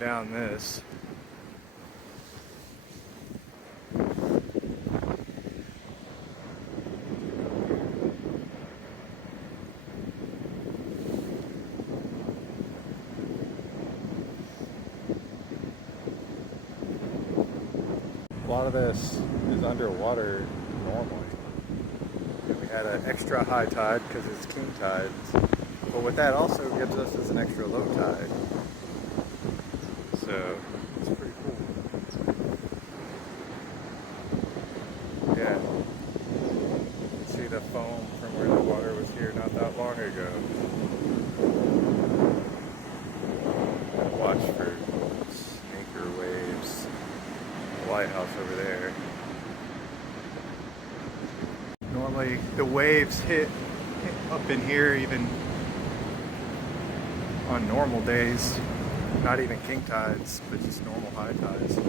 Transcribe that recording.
down this. A lot of this is underwater normally. We had an extra high tide because it's king tides. But what that also gives us is an extra low tide. So it's pretty cool. Yeah. You can see the foam from where the water was here not that long ago. Watch for anchor waves. The lighthouse over there. Normally the waves hit up in here even on normal days, not even king tides, but just normal high tides.